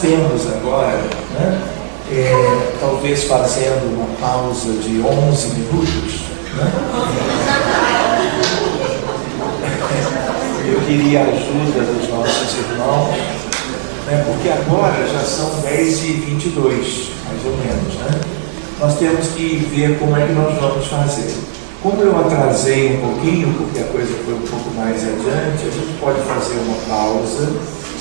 temos agora, né, talvez fazendo uma pausa de 11 minutos, né? Eu queria a ajuda dos nossos irmãos, né, porque agora já são 10h22, mais ou menos, né? Nós temos que ver como é que nós vamos fazer. Como eu atrasei um pouquinho, porque a coisa foi um pouco mais adiante, a gente pode fazer uma pausa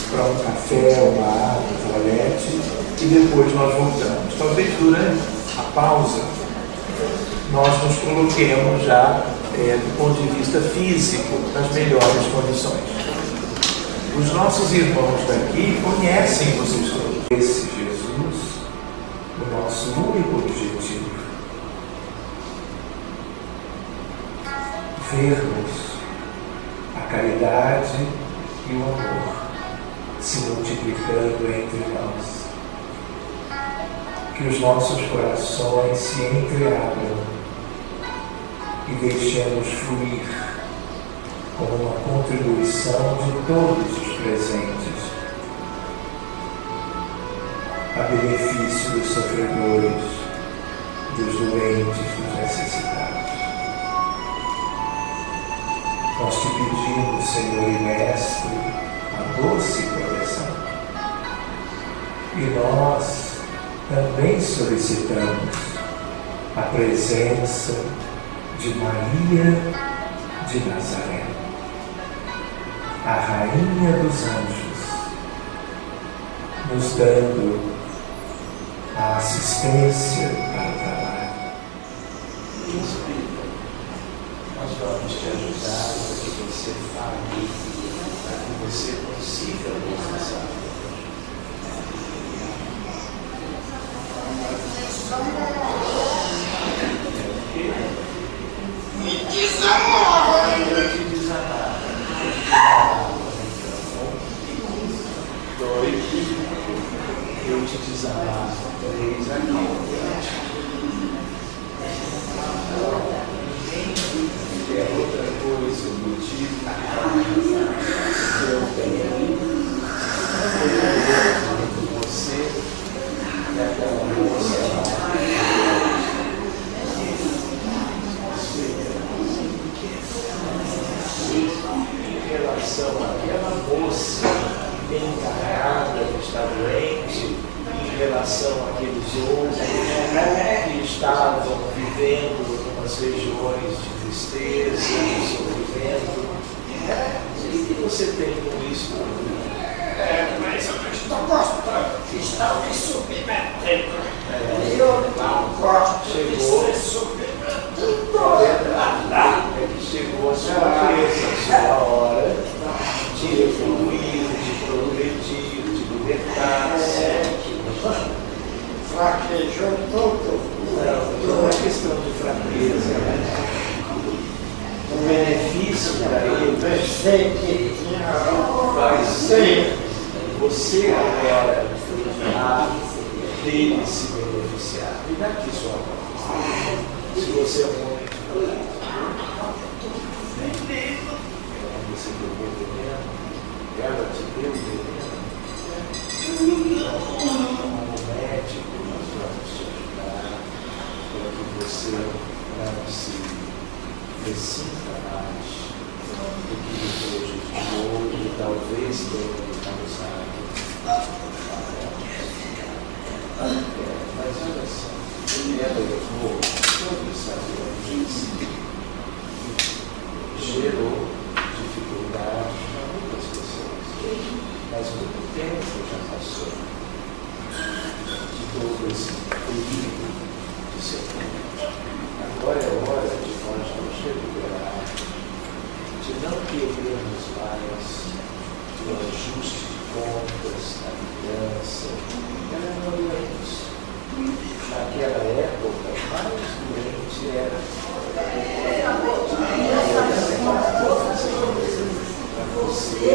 para um café, uma água, um toalete, e depois nós voltamos. Talvez durante a pausa nós nos coloquemos já, do ponto de vista físico, nas melhores condições. Os nossos irmãos daqui conhecem vocês todos. Esse Jesus, o nosso único objetivo, vermos a caridade e o amor se multiplicando entre nós. Que os nossos corações se entreabram e deixemos fluir como uma contribuição de todos os presentes a benefício dos sofredores, dos doentes, dos necessitados. Nós te pedimos, Senhor e Mestre, a doce proteção. E nós também solicitamos a presença de Maria de Nazaré, a Rainha dos Anjos, nos dando a assistência para o trabalho. Espírito, nós vamos te ajudar para que você fale, para que você consiga realizar. Me desamava. Eu te desamava. 2, eu te desamava. 3, aqui. É outra coisa, o motivo que eu tenho. Você é aquela moça lá. Em relação àquela moça encarnada que está doente, em relação àqueles outros que estavam vivendo umas regiões de tristeza, de sofrimento. O que você tem com isso? Mas eu não estou gostando, estão me submetendo. Eu não gosto de ser submetido. É que chegou a sua vez, a sua hora de evoluir, de progredir, de libertar-se. Fraquejou todo. Não é questão de fraqueza, né? O benefício para ele vai ser você agora a dele se beneficiar. E daqui sua mão. Se você é um homem de verdade. Você deu o veneno, ela te deu o veneno. Como médico, nós vamos te ajudar para que você não se ressinta mais do que lhe prejudicou e talvez tenha lhe causado. Mas olha só, ela levou toda essa violência, gerou dificuldade para muitas pessoas, mas muito tempo já passou de todo esse período de seu tempo. Agora é hora de nós nos recuperar, de não querermos mais o ajuste de contas, a vingança. Ela não é isso. Naquela época, mais doente era para você.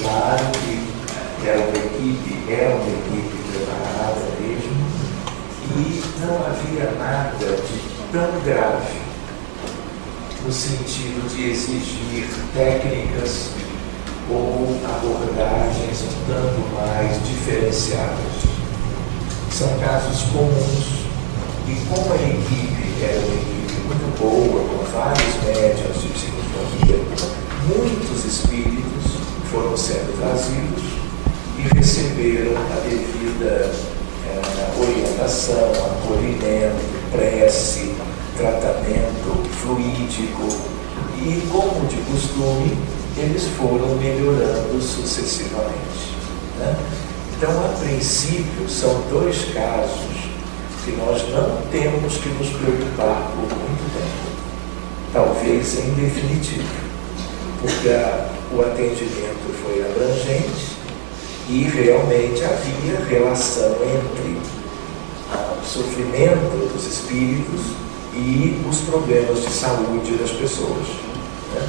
claro que era uma equipe preparada mesmo, e não havia nada de tão grave no sentido de exigir técnicas ou abordagens um tanto mais diferenciadas. São casos comuns, e como a equipe era uma equipe muito boa, com vários médiuns de psicofonia, muitos espíritos foram sendo trazidos e receberam a devida orientação, acolhimento, prece, tratamento fluídico, e, como de costume, eles foram melhorando sucessivamente, né? Então, a princípio, são dois casos que nós não temos que nos preocupar por muito tempo, talvez em definitivo, porque o atendimento foi abrangente e realmente havia relação entre o sofrimento dos espíritos e os problemas de saúde das pessoas, né?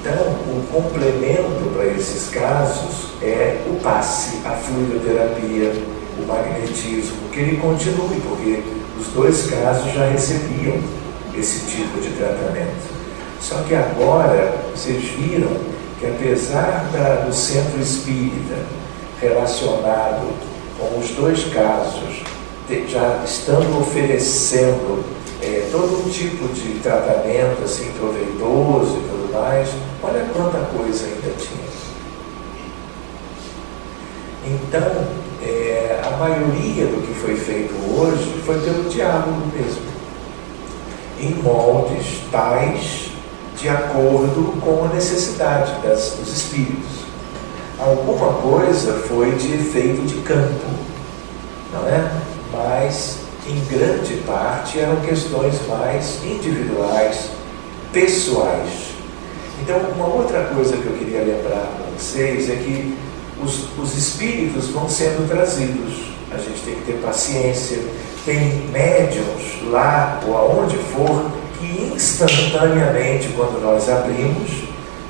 Então, o complemento para esses casos é o passe, a fluidoterapia, o magnetismo, que ele continue, porque os dois casos já recebiam esse tipo de tratamento. Só que agora, vocês viram que, apesar do centro espírita relacionado com os dois casos, já estando oferecendo todo um tipo de tratamento assim, proveitoso e tudo mais, olha quanta coisa ainda tinha. Então, a maioria do que foi feito hoje foi pelo diálogo mesmo, em moldes tais de acordo com a necessidade dos espíritos. Alguma coisa foi de efeito de campo, não é? Mas, em grande parte, eram questões mais individuais, pessoais. Então, uma outra coisa que eu queria lembrar para vocês é que os espíritos vão sendo trazidos. A gente tem que ter paciência. Tem médiuns lá ou aonde for que instantaneamente, quando nós abrimos,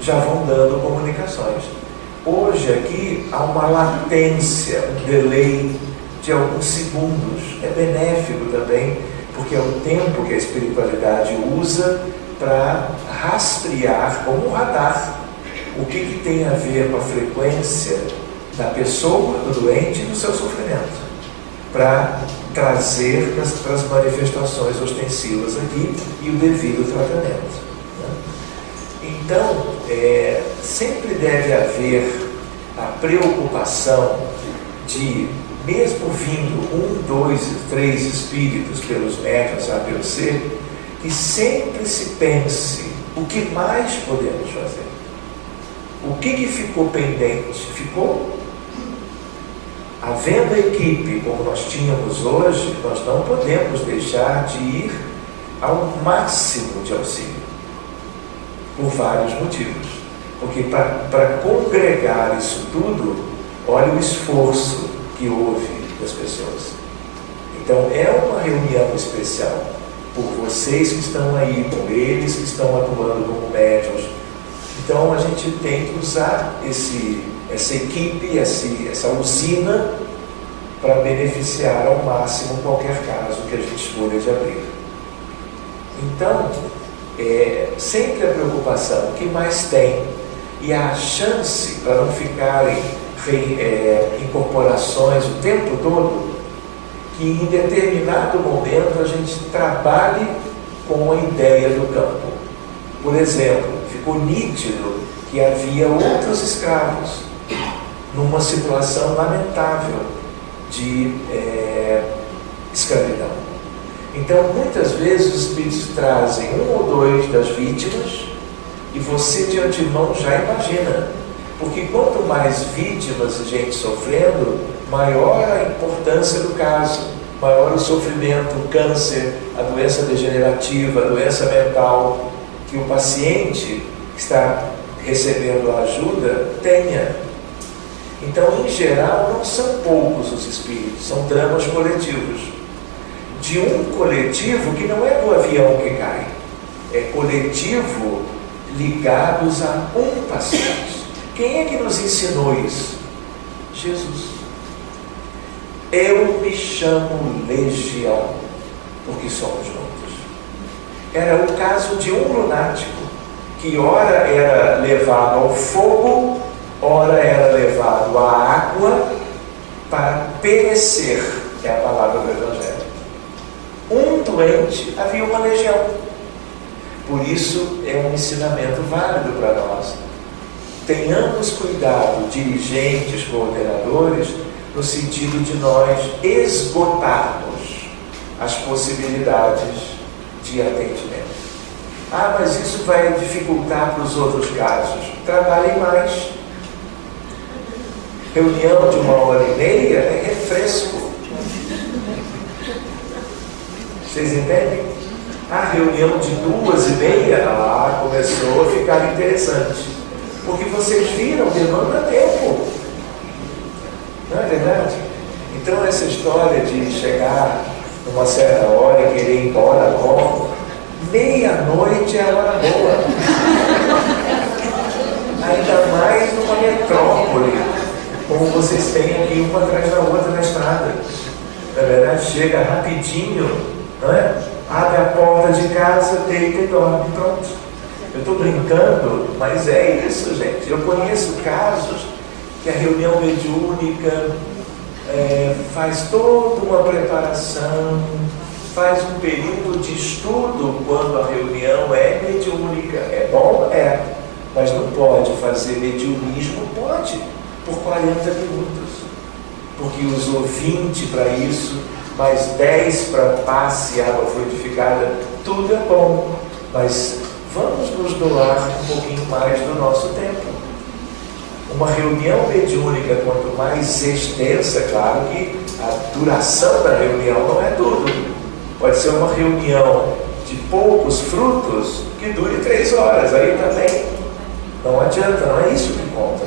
já vão dando comunicações. Hoje aqui há uma latência, um delay de alguns segundos. É benéfico também, porque é o tempo que a espiritualidade usa para rastrear, como um radar, o que tem a ver com a frequência da pessoa, do doente e do seu sofrimento, para trazer para as manifestações ostensivas aqui e o devido tratamento, né? Então, sempre deve haver a preocupação de, mesmo vindo 1, 2, 3 espíritos pelos médiuns A, B ou C, que sempre se pense o que mais podemos fazer. O que ficou pendente? Ficou? Havendo a equipe como nós tínhamos hoje, nós não podemos deixar de ir ao máximo de auxílio, por vários motivos. Porque para congregar isso tudo, olha o esforço que houve das pessoas. Então, é uma reunião especial por vocês que estão aí, com eles que estão atuando como médiuns. Então, a gente tem que usar essa equipe, essa usina, para beneficiar ao máximo qualquer caso que a gente escolha de abrir. Então, sempre a preocupação, o que mais tem? E a chance para não ficarem incorporações o tempo todo, que em determinado momento a gente trabalhe com a ideia do campo. Por exemplo, ficou nítido que havia outros escravos numa situação lamentável de escravidão. Então, muitas vezes os espíritos trazem 1 ou 2 das vítimas e você de antemão já imagina, porque quanto mais vítimas e gente sofrendo, maior a importância do caso, maior o sofrimento, o câncer, a doença degenerativa, a doença mental que o paciente que está recebendo a ajuda tenha. Então, em geral, não são poucos os espíritos, são dramas coletivos. De um coletivo que não é do avião que cai, é coletivo ligados a um paciente, Quem é que nos ensinou isso? Jesus. Eu me chamo Legião, porque somos muitos. Era o caso de um lunático, que ora era levado ao fogo, ora era levado à água para perecer, é a palavra do Evangelho. Um doente, havia uma legião. Por isso é um ensinamento válido para nós. Tenhamos cuidado, dirigentes, coordenadores, no sentido de nós esgotarmos as possibilidades de atendimento. Ah, mas isso vai dificultar para os outros casos. Trabalhem mais. Reunião de 1h30 é refresco. Vocês entendem? A reunião de 2h30, começou a ficar interessante. Porque vocês viram, demanda tempo. Não é verdade? Então essa história de chegar numa certa hora e querer ir embora logo, meia-noite é a hora boa. Ainda mais numa metrópole, como vocês têm aqui uma atrás da outra na estrada. Na verdade, chega rapidinho, não é? Abre a porta de casa, deita e dorme, pronto. Eu estou brincando, mas é isso, gente. Eu conheço casos que a reunião mediúnica faz toda uma preparação, faz um período de estudo quando a reunião é mediúnica. É bom? É. Mas não pode fazer mediunismo? Pode, por 40 minutos. Porque usou 20 para isso, mais 10 para passe, água fluidificada, tudo é bom. Mas vamos nos doar um pouquinho mais do nosso tempo. Uma reunião mediúnica, quanto mais extensa, claro que a duração da reunião não é tudo. Pode ser uma reunião de poucos frutos que dure 3 horas, aí também não adianta, não é isso que conta.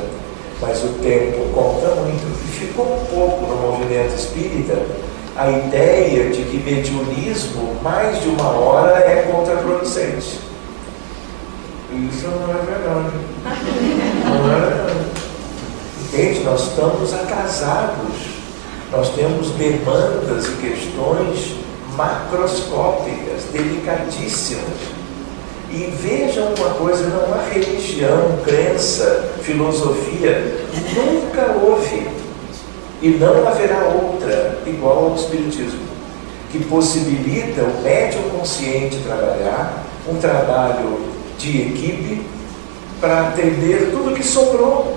Mas o tempo conta muito. E ficou um pouco no movimento espírita a ideia de que mediunismo, mais de 1 hora, é contraproducente. Isso não é verdade. Não é verdade. Entende? Nós estamos atrasados. Nós temos demandas e questões macroscópicas, delicadíssimas. E vejam uma coisa, não há religião, crença, filosofia, nunca houve e não haverá outra igual ao Espiritismo, que possibilita o médium consciente trabalhar, um trabalho de equipe para atender tudo que sobrou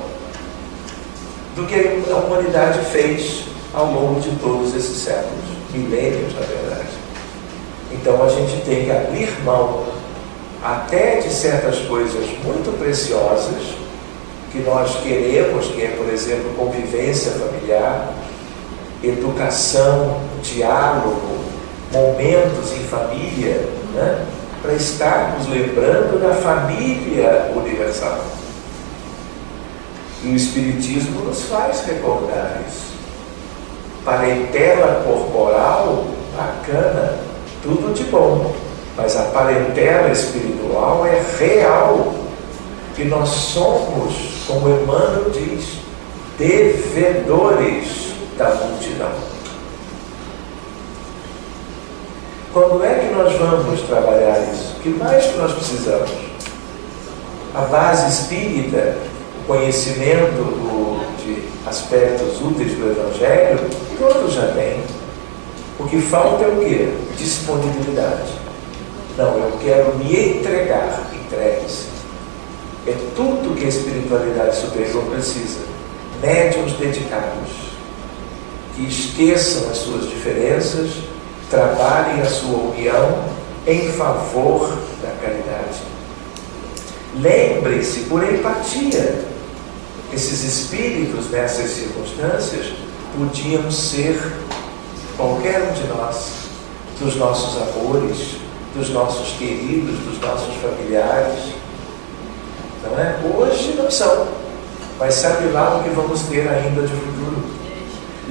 do que a humanidade fez ao longo de todos esses séculos, milênios, na verdade. Então a gente tem que abrir mão até de certas coisas muito preciosas que nós queremos, que é, por exemplo, convivência familiar, educação, diálogo, momentos em família, né? Para estarmos lembrando da família universal. E o Espiritismo nos faz recordar isso. Parentela corporal, bacana, tudo de bom. Mas a parentela espiritual é real. E nós somos, como Emmanuel diz, devedores da multidão. Quando é que nós vamos trabalhar isso? O que mais que nós precisamos? A base espírita, o conhecimento de aspectos úteis do Evangelho, todos já têm. O que falta é o quê? Disponibilidade. Não, eu quero me entregar. Entregue-se. É tudo que a espiritualidade superior precisa. Médiuns dedicados, que esqueçam as suas diferenças, trabalhem a sua união em favor da caridade. Lembre-se, por empatia, esses espíritos nessas circunstâncias podiam ser qualquer um de nós, dos nossos amores, dos nossos queridos, dos nossos familiares. Não é? Hoje não são, mas sabe lá o que vamos ter ainda de futuro.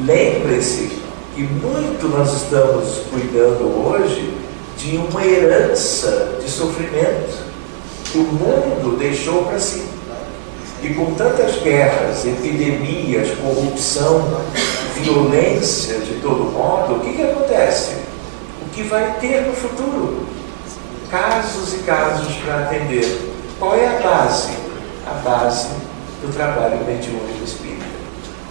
Lembre-se que muito nós estamos cuidando hoje de uma herança de sofrimento que o mundo deixou para si. E com tantas guerras, epidemias, corrupção, violência de todo modo, o que acontece? O que vai ter no futuro? Casos e casos para atender. Qual é a base? A base do trabalho mediúnico espírita.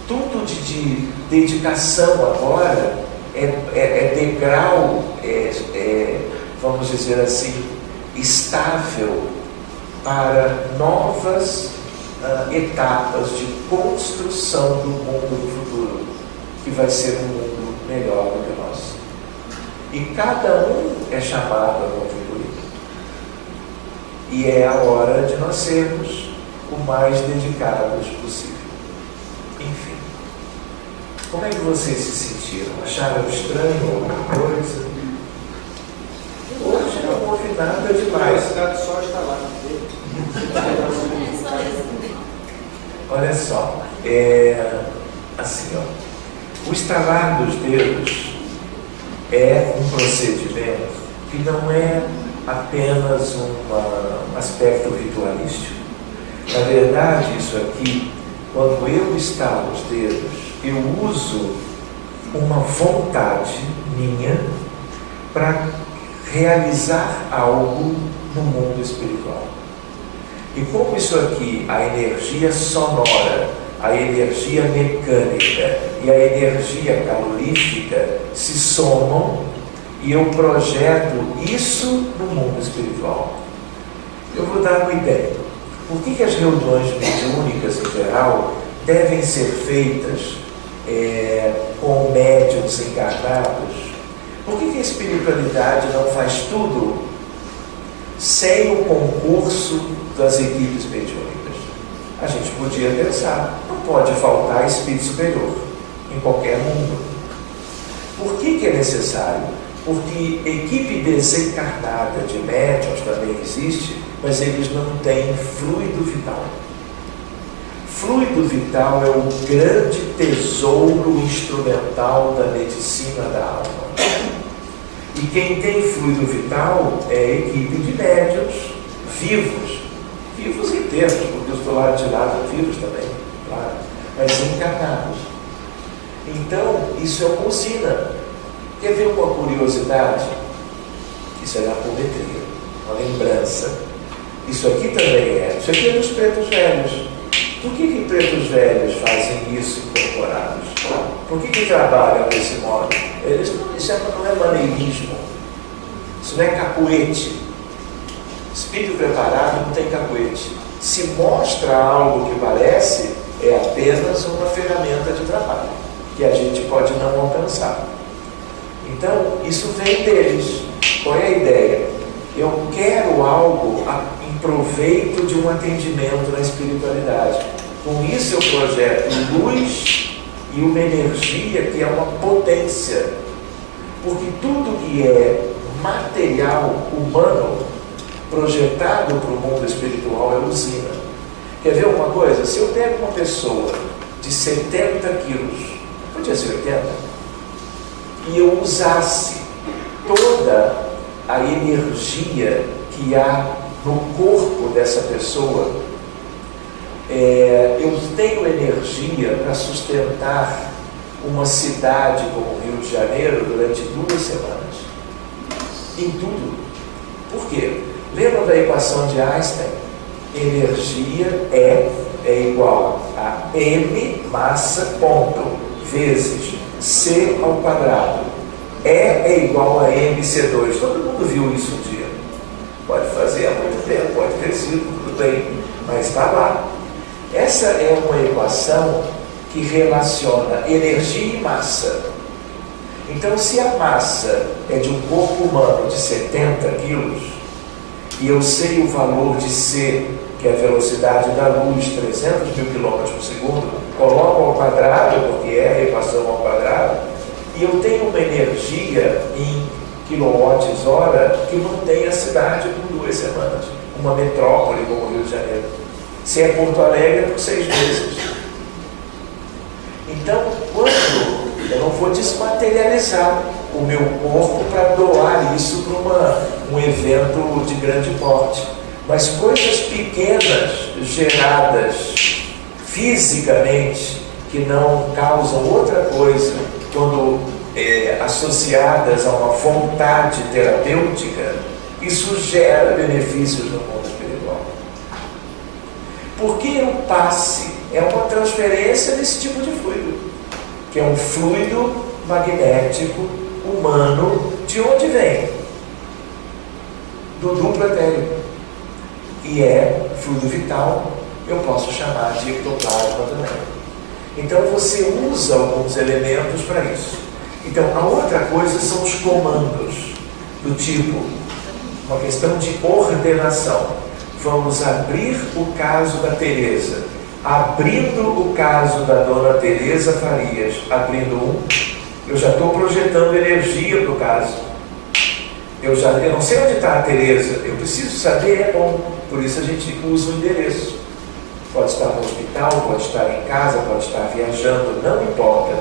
Tudo de dedicação agora é degrau, vamos dizer assim, estável para novas etapas de construção do mundo do futuro, que vai ser um mundo melhor do que o nosso. E cada um é chamado a contribuir. E é a hora de nós sermos o mais dedicados possível. Enfim, como é que vocês se sentiram? Acharam estranho alguma coisa? Hoje não houve nada demais. Só está lá. Olha só, assim, ó, o estalar dos dedos é um procedimento que não é apenas um aspecto ritualístico. Na verdade, isso aqui, quando eu estalo os dedos, eu uso uma vontade minha para realizar algo no mundo espiritual. E como isso aqui, a energia sonora, a energia mecânica e a energia calorífica se somam, e eu projeto isso no mundo espiritual. Eu vou dar uma ideia. Por que as reuniões mediúnicas em geral devem ser feitas com médiuns encarnados? Por que a espiritualidade não faz tudo sem o concurso das equipes mediúnicas? A gente podia pensar, não pode faltar espírito superior em qualquer mundo. Por que é necessário? Porque equipe desencarnada de médiuns também existe, mas eles não têm fluido vital. Fluido vital é o grande tesouro instrumental da medicina da alma. E quem tem fluido vital é a equipe de médiuns vivos e termos, porque os do lado de lá estão vivos também, claro, mas encarnados. Então, isso é uma usina. Quer ver uma curiosidade? Isso é da apometria, uma lembrança. Isso aqui também isso aqui é dos pretos velhos. Por que pretos velhos fazem isso incorporados? Por que trabalham desse modo? Isso não é maneirismo, isso não é cacuete. Espírito preparado não tem cacuete. Se mostra algo que parece, é apenas uma ferramenta de trabalho, que a gente pode não alcançar. Então, isso vem deles. Qual é a ideia? Eu quero algo em proveito de um atendimento na espiritualidade. Com isso eu projeto luz e uma energia que é uma potência. Porque tudo que é material humano projetado para o mundo espiritual é usina. Quer ver uma coisa? Se eu pego uma pessoa de 70 quilos, podia ser 80, e eu usasse toda a energia que há no corpo dessa pessoa, eu tenho energia para sustentar uma cidade como o Rio de Janeiro durante 2 semanas. Em tudo. Por quê? Lembra da equação de Einstein? Energia é igual a M massa ponto vezes C ao quadrado. É igual a MC2. Todo mundo viu isso um dia. Pode fazer há muito tempo, pode ter sido, tudo bem, mas está lá. Essa é uma equação que relaciona energia e massa. Então, se a massa é de um corpo humano de 70 quilos, e eu sei o valor de C, que é a velocidade da luz, 300 mil quilômetros por segundo, coloco ao quadrado, porque é a equação ao quadrado, e eu tenho uma energia em quilowatts-hora que mantém a cidade por 2 semanas. Uma metrópole como o Rio de Janeiro. Se é Porto Alegre, por 6 meses. Então, quando eu não vou desmaterializar o meu corpo para doar isso para um evento de grande porte, Mas coisas pequenas geradas fisicamente, que não causam outra coisa, quando associadas a uma vontade terapêutica, isso gera benefícios no mundo espiritual. Porque o passe é uma transferência desse tipo de fluido, que é um fluido magnético humano. De onde vem? Do duplo etérico. E é fluido vital, eu posso chamar de ectoplasma também. Então você usa alguns elementos para isso. Então a outra coisa são os comandos, do tipo, uma questão de ordenação. Vamos abrir o caso da Teresa. Abrindo o caso da Dona Teresa Farias, abrindo eu já estou projetando energia para o caso. Eu não sei onde está a Teresa, eu preciso saber, é bom. Por isso a gente usa o endereço. Pode estar no hospital, pode estar em casa, pode estar viajando, não importa.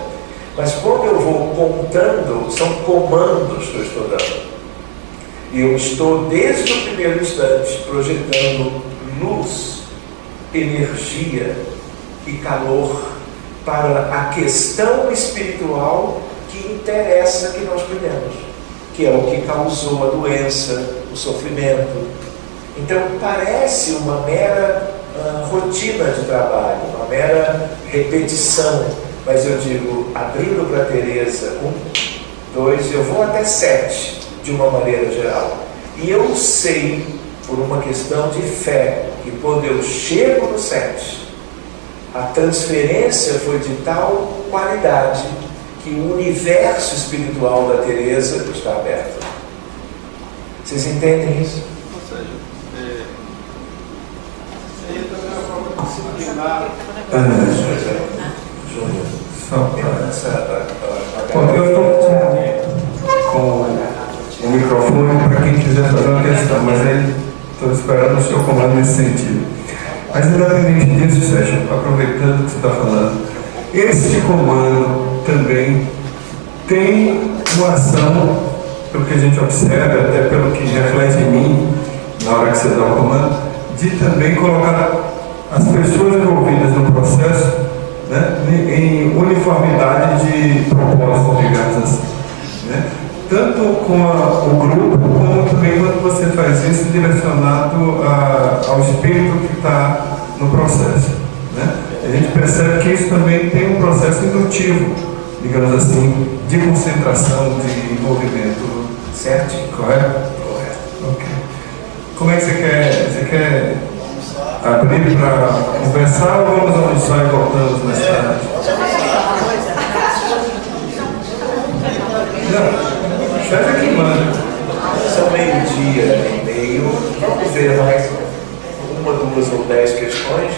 Mas quando eu vou contando, são comandos que eu estou dando. E eu estou, desde o primeiro instante, projetando luz, energia e calor para a questão espiritual que interessa que nós cuidemos, que é o que causou a doença, o sofrimento. Então parece uma mera rotina de trabalho, uma mera repetição, mas eu digo, abrindo para a Teresa 1, 2, eu vou até 7, de uma maneira geral. E eu sei, por uma questão de fé, que quando eu chego no 7, a transferência foi de tal qualidade que o universo espiritual da Teresa está aberto. Vocês entendem isso? Ou seja, seria também uma forma de disciplinar. Júnior, eu estou com o microfone para quem quiser fazer uma questão, mas aí estou esperando o seu comando nesse sentido. Mas independente disso, Sérgio, aproveitando o que você está falando, esse comando também tem uma ação, pelo que a gente observa, até pelo que reflete em mim, na hora que você dá o comando, de também colocar as pessoas envolvidas no processo, né, em uniformidade de propósito, digamos assim. Né? Tanto com o grupo, como também quando você faz isso direcionado ao espírito que está no processo. Né? A gente percebe que isso também tem um processo indutivo, digamos assim, de concentração, de envolvimento. certo? Correto? Correto. Ok. Como é que você quer? Você quer abrir para conversar ou vamos almoçar e voltamos mais tarde? Não, chefe que manda. São 12:30. Vamos ver mais 1, 2 ou 10 questões.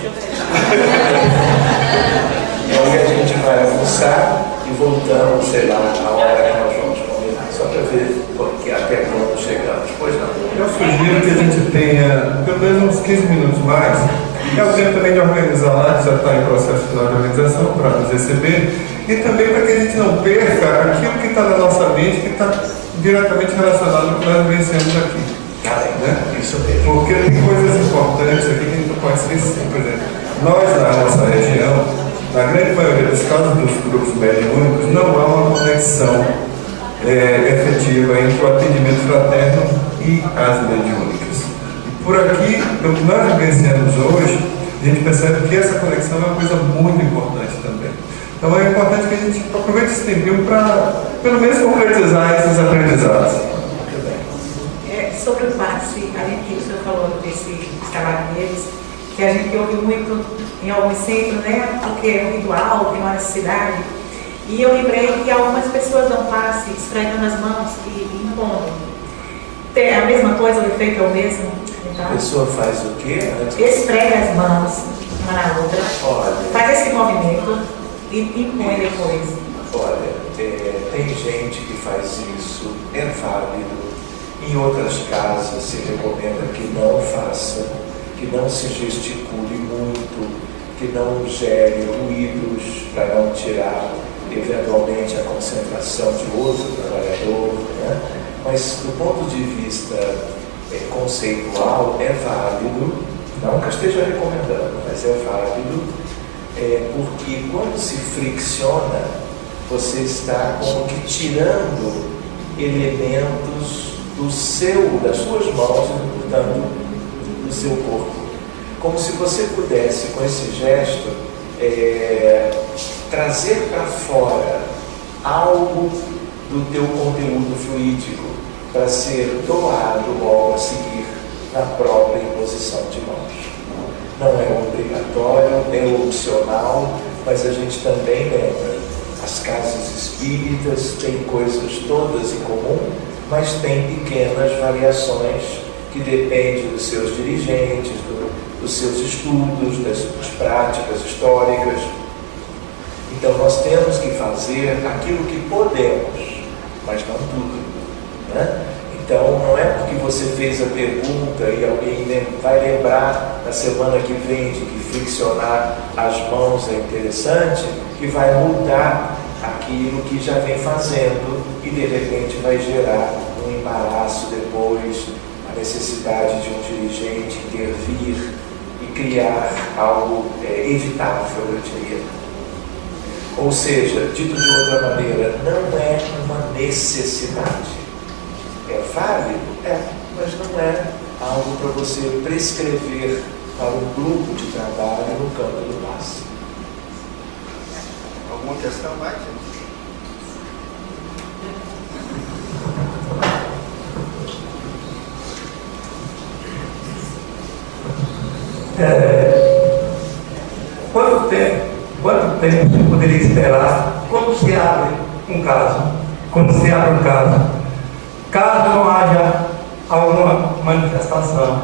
E aí a gente vai almoçar e voltamos, sei lá, na hora que nós vamos combinar. Só para ver até quando chegamos. Pois não. Eu sugiro que a gente tenha pelo menos uns 15 minutos mais. É o tempo também de organizar lá, que já está em processo final de organização, para nos receber. E também para que a gente não perca aquilo que está na nossa mente, que está diretamente relacionado com o que nós vencemos aqui. Né? Isso mesmo. Porque tem coisas importantes aqui que a gente não pode esquecer. Por exemplo, nós na nossa região, na grande maioria dos casos dos grupos mediúnicos, não há uma conexão efetiva entre o atendimento fraterno e as mediúnicas. E por aqui, pelo que nós vivenciamos hoje, a gente percebe que essa conexão é uma coisa muito importante também. Então é importante que a gente aproveite esse tempinho para, pelo menos, concretizar esses aprendizados. Sobre o passe, a gente, o senhor falou desse trabalho deles, que a gente ouve muito em alguns centros, né? Porque é um ritual, tem uma necessidade. E eu lembrei que algumas pessoas dão passe esfregando as mãos e impondo. Tem a mesma coisa, o efeito é o mesmo. Então, A pessoa faz o quê? esfrega as mãos uma na outra, Olha, faz esse movimento e impõe depois. olha, tem gente que faz isso, é válido. Em outras casas se recomenda que não faça, que não se gesticule muito, que não gere ruídos para não tirar eventualmente a concentração de outro trabalhador, né? Mas do ponto de vista conceitual é válido, não que eu esteja recomendando, mas é válido, porque quando se fricciona, você está como que tirando elementos das suas mãos e, portanto, do seu corpo. Como se você pudesse, com esse gesto, trazer para fora algo do teu conteúdo fluídico para ser doado logo a seguir na própria imposição de mãos. Não é obrigatório, é opcional, mas a gente também lembra, as casas espíritas têm coisas todas em comum, mas tem pequenas variações que dependem dos seus dirigentes, dos seus estudos, das suas práticas históricas. Então nós temos que fazer aquilo que podemos, mas não tudo, né? Então não é porque você fez a pergunta e alguém vai lembrar na semana que vem de que friccionar as mãos é interessante, que vai mudar aquilo que já vem fazendo e de repente vai gerar um embaraço depois, a necessidade de um dirigente intervir e criar algo evitável, eu diria. Ou seja, dito de outra maneira, não é uma necessidade. É válido? Mas não é algo para você prescrever para um grupo de trabalho no campo do passe. Alguma questão mais? Quanto tempo você poderia esperar quando se abre um caso? Caso não haja alguma manifestação,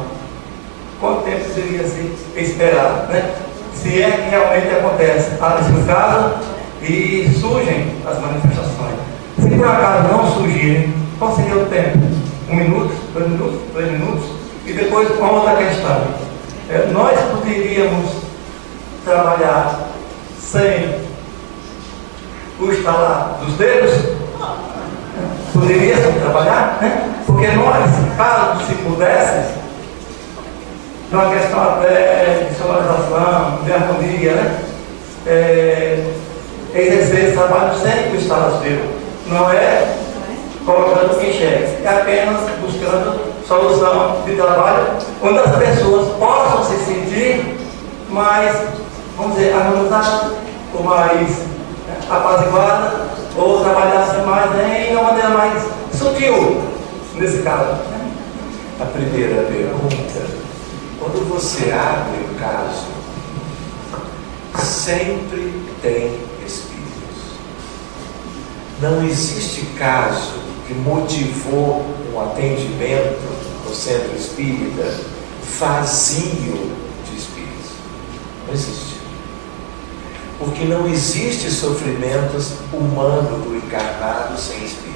quanto tempo poderia se esperar, né? Se é que realmente acontece, abre-se o caso e surgem as manifestações. Se por acaso não surgirem, qual seria o tempo? 1 minuto, 2 minutos, 3 minutos? E depois uma outra questão. Nós poderíamos trabalhar sem o estalar dos dedos? Poderia trabalhar, né? Porque nós, caso se pudesse, numa questão até de sonorização, de harmonia, né? Exercer esse trabalho sem o estalar dos dedos. Não é colocando em xeque, é apenas buscando solução de trabalho onde as pessoas possam se sentir mais, vamos dizer, harmonizadas ou mais apaziguadas, ou trabalhassem mais em uma maneira mais sutil, nesse caso. A primeira pergunta, quando você abre o caso, sempre tem espíritos. Não existe caso que motivou um atendimento no centro espírita vazio de espíritos. Não existe. Porque não existe sofrimentos humanos do encarnado sem espíritos.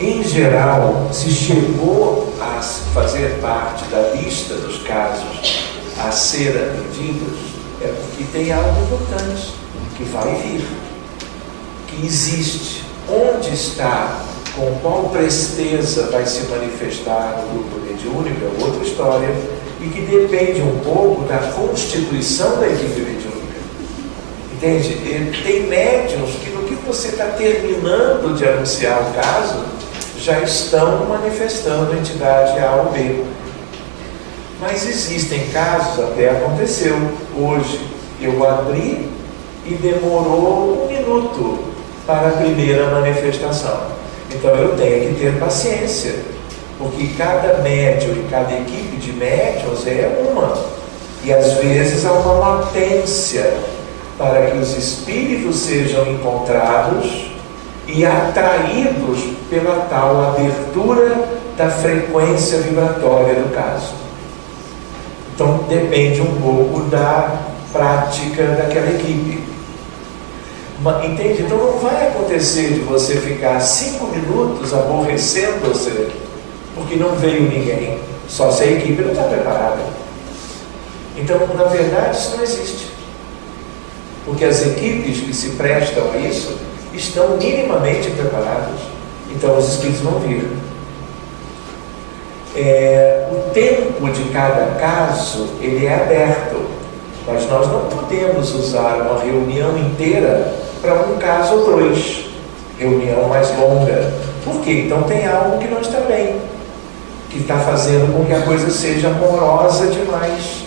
Em geral, se chegou a fazer parte da lista dos casos a ser atendidos, é porque tem algo importante que vai vir, que existe. Onde está, com qual presteza vai se manifestar no grupo mediúnico é outra história, e que depende um pouco da constituição da equipe mediúnica. Entende? Tem médiuns que no que você está terminando de anunciar o caso, já estão manifestando a entidade A ou B. Mas existem casos, até aconteceu hoje, eu abri e demorou 1 minuto para a primeira manifestação. Então eu tenho que ter paciência, porque cada médium e cada equipe de médiuns é uma. E às vezes há uma latência para que os espíritos sejam encontrados e atraídos pela tal abertura da frequência vibratória do caso. Então depende um pouco da prática daquela equipe. Entende? Então não vai acontecer de você ficar 5 minutos aborrecendo você, porque não veio ninguém, só se a equipe não está preparada. Então, na verdade, isso não existe. Porque as equipes que se prestam a isso estão minimamente preparadas. Então os espíritos vão vir. O tempo de cada caso, ele é aberto, mas nós não podemos usar uma reunião inteira para um caso ou dois, reunião mais longa. Por quê? Então tem algo que não está bem, que está fazendo com que a coisa seja morosa demais,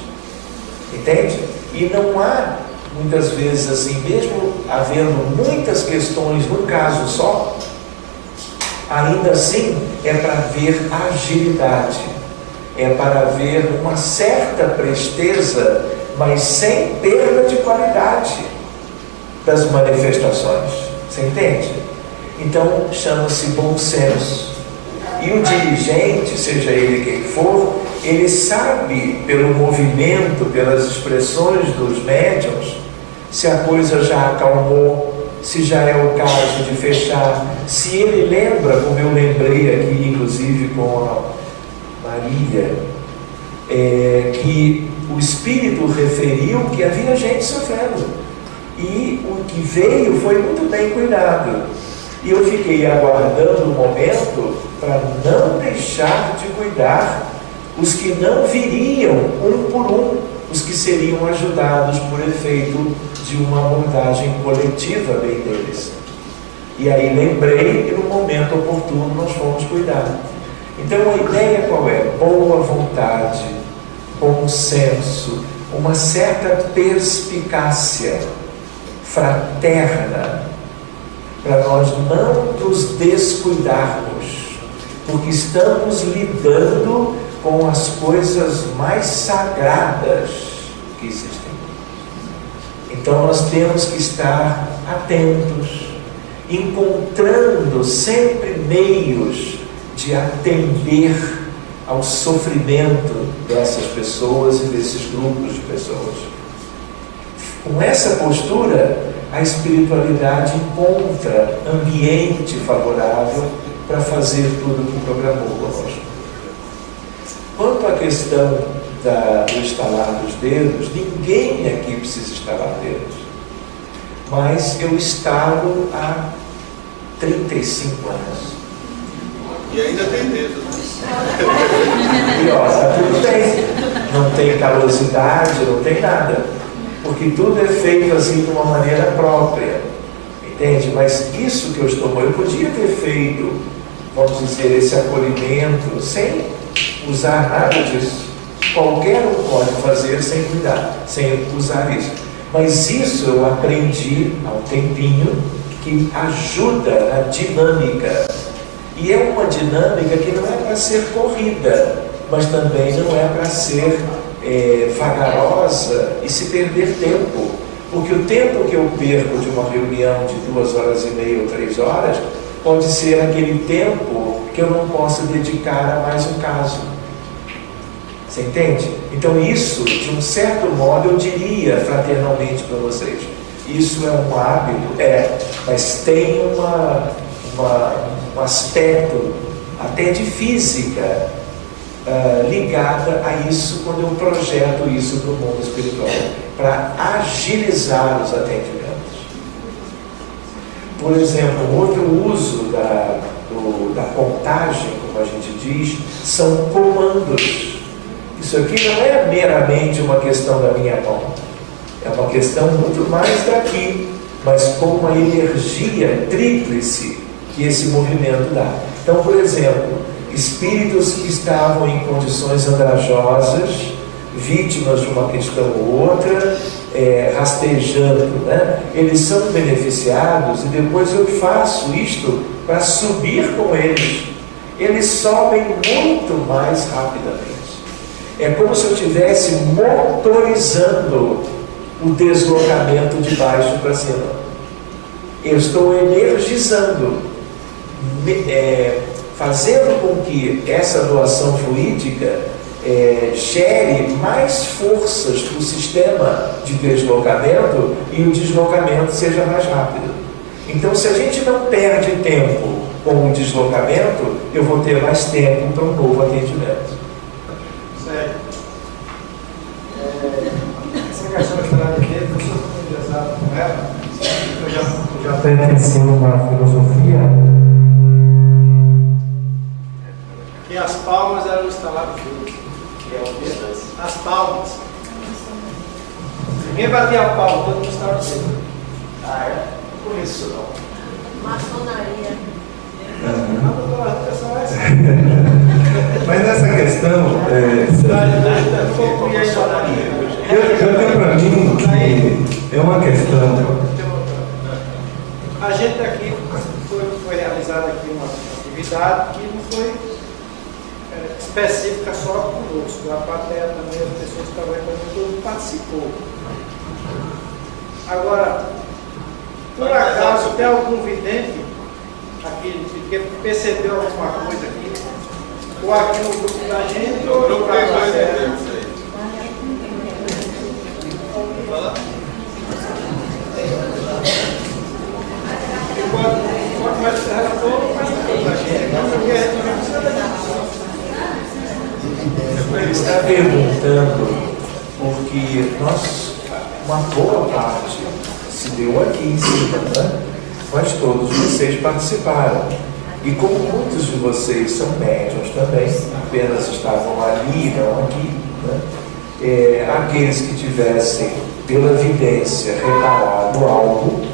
entende? E não há, muitas vezes assim, mesmo havendo muitas questões num caso só, ainda assim é para ver agilidade, é para ver uma certa presteza, mas sem perda de qualidade das manifestações. Você entende? Então chama-se bom senso. E o dirigente, seja ele quem for, ele sabe pelo movimento, pelas expressões dos médiuns, se a coisa já acalmou, se já é o caso de fechar, se ele lembra, como eu lembrei aqui, inclusive com a Marília, que o Espírito referiu que havia gente sofrendo, e o que veio foi muito bem cuidado, e eu fiquei aguardando o momento para não deixar de cuidar os que não viriam um por um, os que seriam ajudados por efeito de uma abordagem coletiva bem deles. E aí lembrei que no momento oportuno nós fomos cuidar. Então a ideia qual é? Boa vontade, bom senso, uma certa perspicácia fraterna, para nós não nos descuidarmos, porque estamos lidando com as coisas mais sagradas que existem. Então nós temos que estar atentos, encontrando sempre meios de atender ao sofrimento dessas pessoas e desses grupos de pessoas. Com essa postura, a espiritualidade encontra ambiente favorável para fazer tudo o que programou conosco. Quanto à questão do estalar dos dedos, ninguém aqui precisa estalar dedos. Mas eu estalo há 35 anos. E ainda tem dedo. E ó, está tudo bem. Não tem calosidade, não tem nada. Porque tudo é feito assim de uma maneira própria. Entende? Mas isso que eu estou falando, eu podia ter feito, vamos dizer, esse acolhimento sem usar nada disso. Qualquer um pode fazer sem cuidar, sem usar isso. Mas isso eu aprendi há um tempinho, que ajuda na dinâmica. E é uma dinâmica que não é para ser corrida, mas também não é para ser vagarosa e se perder tempo. Porque o tempo que eu perco de uma reunião de 2 horas e meia ou 3 horas, pode ser aquele tempo que eu não posso dedicar a mais um caso. Você entende? Então isso, de um certo modo, eu diria fraternalmente para vocês, isso é um hábito, mas tem um aspecto até de física ligada a isso quando eu projeto isso para o mundo espiritual, para agilizar os atendimentos. Por exemplo, um outro uso da contagem, como a gente diz, são comandos. Isso aqui não é meramente uma questão da minha mão, é uma questão muito mais daqui, mas com uma energia tríplice que esse movimento dá. Então, por exemplo, espíritos que estavam em condições andrajosas, vítimas de uma questão ou outra, rastejando, né? Eles são beneficiados e depois eu faço isto para subir com eles. Eles sobem muito mais rapidamente. É como se eu estivesse motorizando o deslocamento de baixo para cima. Eu estou energizando, fazendo com que essa doação fluídica gere mais forças para o sistema de deslocamento e o deslocamento seja mais rápido. Então, se a gente não perde tempo com o deslocamento, eu vou ter mais tempo para um novo atendimento. Sério. Essa questão de falar de dedo, eu sou familiarizado com ela. Eu já pertenci a uma filosofia. Que as palmas eram estalar. Ninguém batia pau, todo mundo estava dizendo. Ah, é? Por isso não. Maçonaria. Mas nessa questão, eu tenho para mim que é uma questão. A gente aqui foi realizada aqui uma atividade que não foi específica só conosco. A plateia também, as pessoas que estavam aí, todo mundo participou. Agora, por acaso, tem algum vidente aqui que percebeu alguma coisa aqui? Ou aqui no grupo da gente, ou Grupo para a é mais plateia? entendemos aí. Fala. Quanto mais você relatou, mais da gente. Então, porque a gente não precisa Ele está perguntando porque uma boa parte se deu aqui em cima, né? Mas todos vocês participaram. E como muitos de vocês são médiuns também, apenas estavam ali e não aqui, né? Aqueles que tivessem, pela vidência, reparado algo,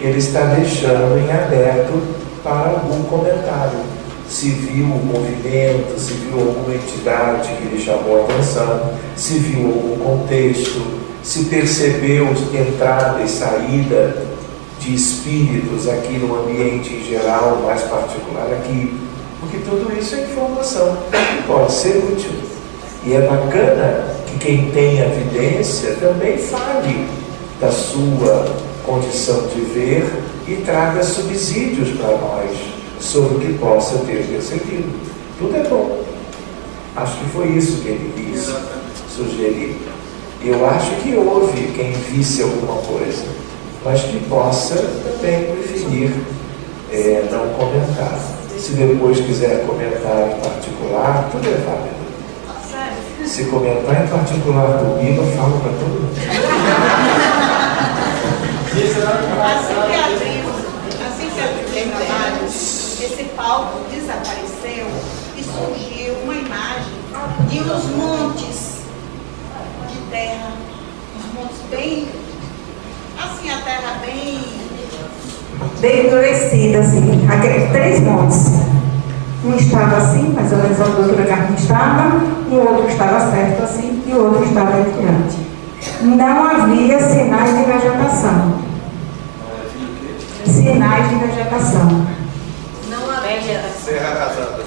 ele está deixando em aberto para algum comentário. Se viu o movimento, se viu alguma entidade que lhe chamou a atenção, se viu algum contexto, se percebeu entrada e saída de espíritos aqui no ambiente em geral, mais particular aqui, porque tudo isso é informação que pode ser útil. E é bacana que quem tem evidência também fale da sua condição de ver e traga subsídios para nós sobre o que possa ter percebido. Tudo é bom. Acho que foi isso que ele quis sugerir. Eu acho que houve quem visse alguma coisa, mas que possa também preferir não comentar. Se depois quiser comentar em particular, tudo é válido. Se comentar em particular comigo, eu falo para todo mundo. Assim que abrimos o trabalho, esse palco desapareceu e surgiu uma imagem de uns montes de terra, uns montes bem, assim, a terra Bem endurecida, assim, aqueles 3 montes. Um estava assim, mais ou menos onde o doutor Carmen estava, um outro estava certo assim, e o outro estava diante. Não havia sinais de vegetação. Sinais de vegetação. não havia Serra arrasada.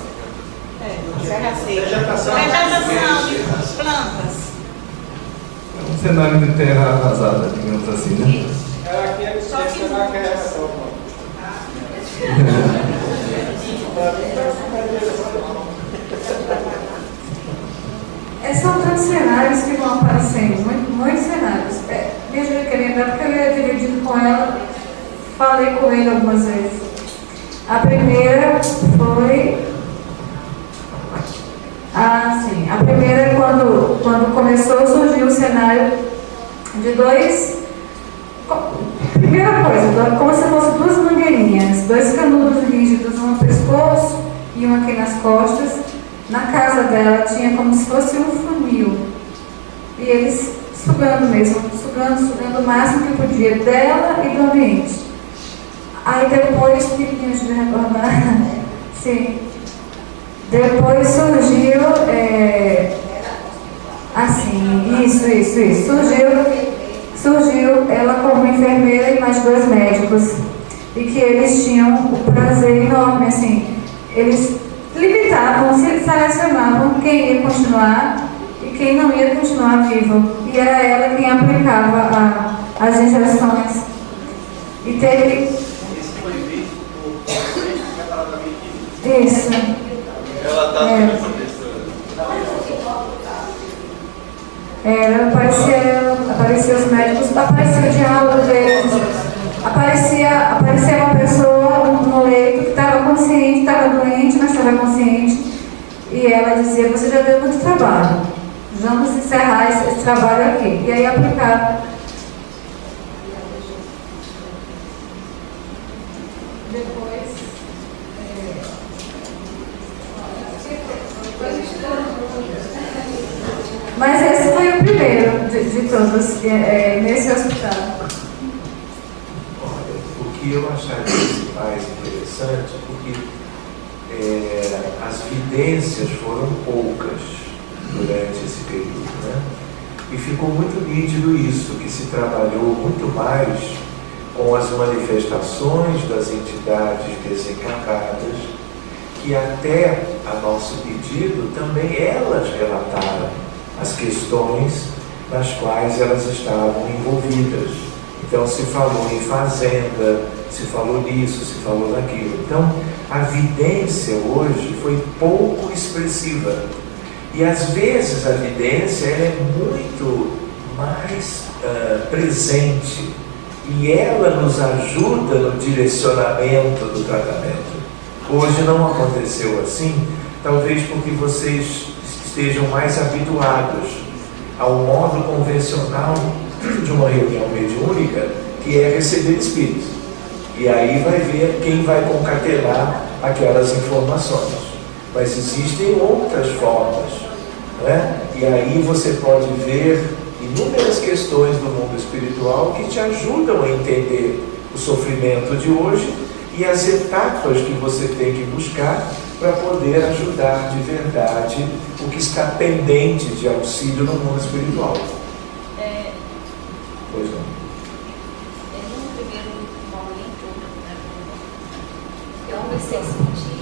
serra seca. Vegetação. Vegetação de plantas. É um cenário de terra arrasada, digamos assim, né? Era aquele Só que- que será que é essa, irmão? São tantos cenários que vão aparecendo, muitos cenários. Deixa eu lembrar, porque eu ia dividido com ela, falei com ele algumas vezes. A primeira foi. Sim. A primeira, quando começou, surgiu o cenário de 2. Primeira coisa, como se fossem 2 mangueirinhas, 2 canudos rígidos, um no pescoço e um aqui nas costas. Na casa dela tinha como se fosse um funil. E eles sugando mesmo, sugando o máximo que podia dela e do ambiente. Aí depois, me ajuda a recordar, sim. Depois surgiu, Surgiu ela como enfermeira e mais 2 médicos. E que eles tinham o prazer enorme, assim, eles limitavam, selecionavam quem ia continuar e quem não ia continuar vivo. E era ela quem aplicava as injeções. E teve... Isso foi visto por preparadamente. Isso. Ela está Aparecia os médicos, aparecia o diálogo deles, aparecia uma pessoa no leito que estava consciente, estava doente, mas estava consciente, e ela dizia: você já deu muito trabalho, vamos encerrar esse trabalho aqui. E aí aplicava. Mas esse foi o primeiro de todos. pessoas nesse hospital? Olha, o que eu acharia mais interessante, porque as vidências foram poucas durante esse período, né? E ficou muito nítido isso, que se trabalhou muito mais com as manifestações das entidades desencarnadas, que até a nosso pedido também elas relataram as questões nas quais elas estavam envolvidas. Então se falou em fazenda, se falou nisso, se falou naquilo. Então a vidência hoje foi pouco expressiva. E às vezes a vidência ela é muito mais presente e ela nos ajuda no direcionamento do tratamento. Hoje não aconteceu assim, talvez porque vocês estejam mais habituados ao modo convencional de uma reunião mediúnica, que é receber espíritos. E aí vai ver quem vai concatenar aquelas informações. Mas existem outras formas, né? E aí você pode ver inúmeras questões do mundo espiritual que te ajudam a entender o sofrimento de hoje e as etapas que você tem que buscar para poder ajudar de verdade o que está pendente de auxílio no mundo espiritual. Pois não. No primeiro momento, eu comecei a sentir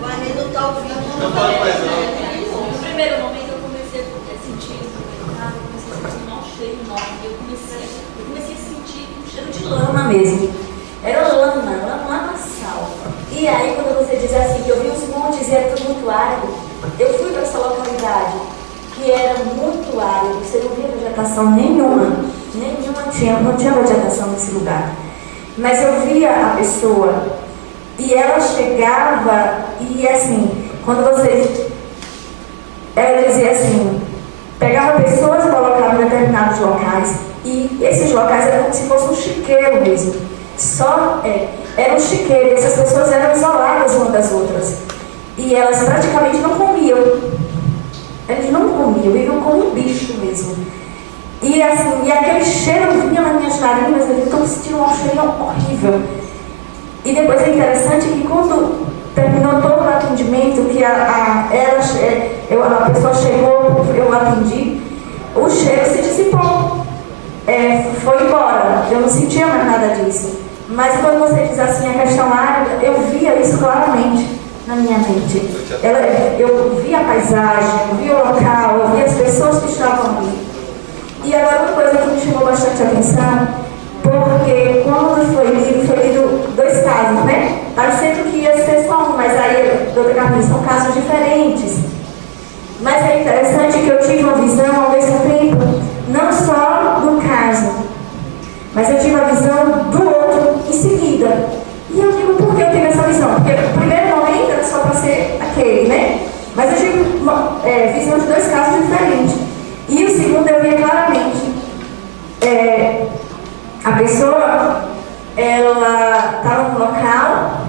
Mas não está ouvindo. Não fala mais não. No primeiro momento eu comecei a sentir um mau cheiro enorme. Eu comecei a sentir um cheiro de lama mesmo. Era lama sal. E aí quando você diz assim, que eu vi os montes e era tudo muito árido, eu fui para essa localidade que era muito árido, você não via vegetação nenhuma, não tinha vegetação nesse lugar. Mas eu via a pessoa e ela chegava e assim, quando você, ela dizia assim, pegava pessoas e colocava em determinados locais, e esses locais eram como se fosse um chiqueiro mesmo, era um chiqueiro, e essas pessoas eram isoladas umas das outras, e elas praticamente não comiam, viviam como um bicho mesmo. E assim, e aquele cheiro vinha nas minhas narinas, eu estou sentindo um cheiro horrível. E depois é interessante que quando terminou todo o atendimento, que a pessoa chegou, eu atendi, o cheiro se dissipou, foi embora, eu não sentia mais nada disso. Mas quando você diz assim, a questão árida, eu via isso claramente na minha mente. Eu via a paisagem, eu via o local, eu via as pessoas que estavam ali. E agora uma coisa que me chamou bastante atenção, porque quando foi lido 2 casos, né? Parecendo que ia ser só um, mas aí, doutor Carlinhos, são casos diferentes. Mas é interessante que eu tive uma visão ao mesmo tempo, não só do caso, mas eu tive a visão do outro em seguida. E eu digo, por que eu tive essa visão? Porque o primeiro momento era só para ser aquele, né? Mas eu tive visão de 2 casos diferentes. E o segundo eu via claramente. A pessoa, ela estava no local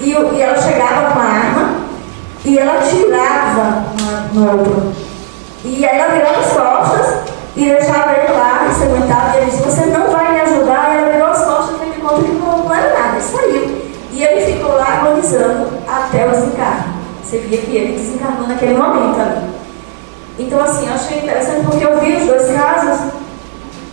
e ela chegava com a arma e ela atirava no outro. E aí ela virava as costas e deixava ele lá, e se aguentava, e ele disse, você não vai me ajudar. E ela virou as costas e ele conta que não era nada, e saiu. E ele ficou lá agonizando até o desencarne. Você via que ele desencarnou naquele momento ali. Então assim, eu achei interessante porque eu vi os 2 casos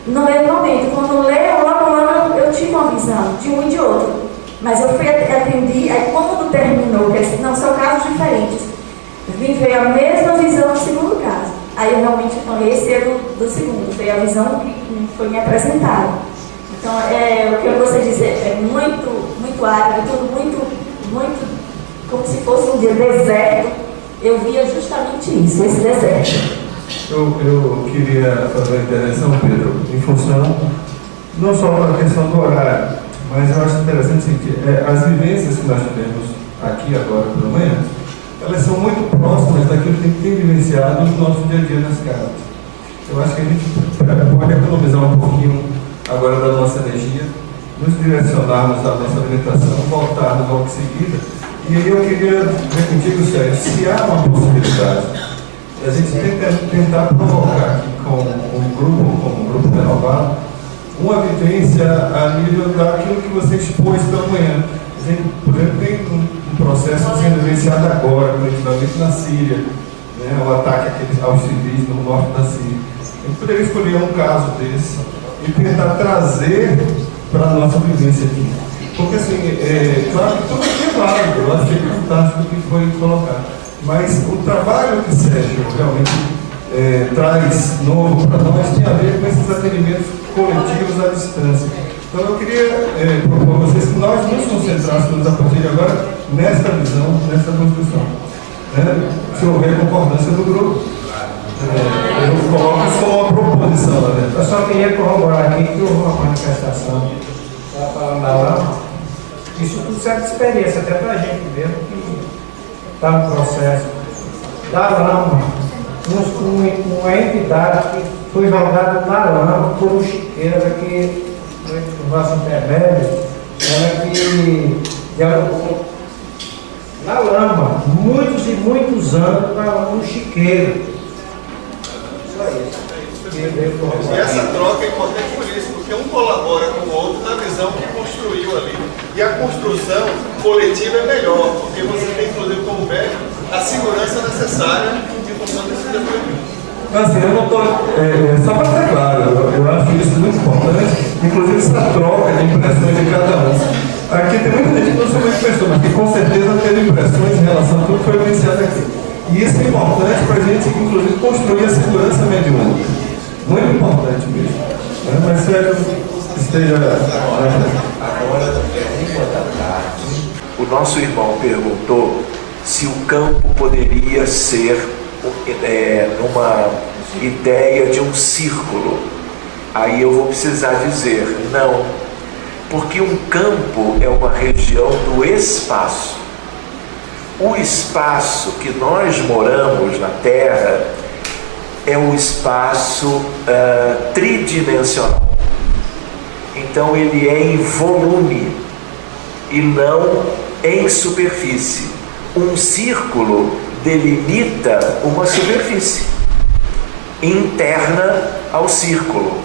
no mesmo momento. Quando leio, logo eu tive uma visão de um e de outro. Mas eu fui atender, aí quando terminou, não, são casos diferentes. Vim ver a mesma visão do segundo caso. Aí eu realmente falei, esse é do segundo, foi a visão que foi me apresentada. Então, o que eu gostaria de dizer, é muito árido, tudo muito, como se fosse um deserto. Eu via justamente isso, esse deserto. Eu queria fazer uma intervenção, Pedro, em função, não só da questão do horário, mas eu acho interessante que as vivências que nós tivemos aqui agora pela manhã, elas são muito próximas daquilo que a gente tem vivenciado no nosso dia a dia nas casas. Eu acho que a gente pode economizar um pouquinho agora da nossa energia, nos direcionarmos à nossa alimentação, voltarmos logo em seguida. E aí eu queria ver contigo, Sérgio, se há uma possibilidade E a gente tentar provocar aqui como um grupo renovado, uma vivência a nível daquilo que você expôs da manhã. A gente, por exemplo, tem um processo sendo vivenciado agora, coletivamente na Síria, né, o ataque aos civis no norte da Síria. A gente poderia escolher um caso desse e tentar trazer para a nossa vivência aqui. Porque, assim, claro que tudo aqui é válido, eu achei fantástico o que foi colocado. Mas o trabalho que Sérgio realmente traz novo para nós tem a ver com esses atendimentos coletivos à distância. Então, eu queria propor a vocês que nós nos concentrássemos a partir de agora nesta visão, nesta construção. Né? Se houver concordância do grupo, eu coloco isso como uma proposição lá dentro. Eu só queria corroborar aqui que houve uma manifestação da lama. Isso tudo serve de experiência, até para a gente mesmo que está no processo. Da lama, uma entidade que foi jogada na lama por um chiqueiro aqui no nosso intermédio, ela que dialogou na lama, muitos e muitos anos para um chiqueiro. Só isso. E essa troca é importante por isso, porque um colabora com o outro na visão que construiu ali. E a construção coletiva é melhor, porque você tem, inclusive, como médico, a segurança necessária de função desse depoimento. Assim, eu não estou. Só para ser claro, eu acho isso muito importante, inclusive essa troca de impressões de cada um. Aqui tem muita gente que não sou muito pessoa, mas que com certeza teve impressões em relação a tudo que foi evidenciado aqui. E isso é importante para a gente, inclusive, construir a segurança mediúnica. Muito importante mesmo. Mas Sérgio, esteja. Agora, o nosso irmão perguntou se o campo poderia ser uma ideia de um círculo. Aí eu vou precisar dizer não, porque um campo é uma região do espaço. O espaço que nós moramos na Terra é o espaço tridimensional. Então ele é em volume e não em superfície. Um círculo delimita uma superfície interna ao círculo.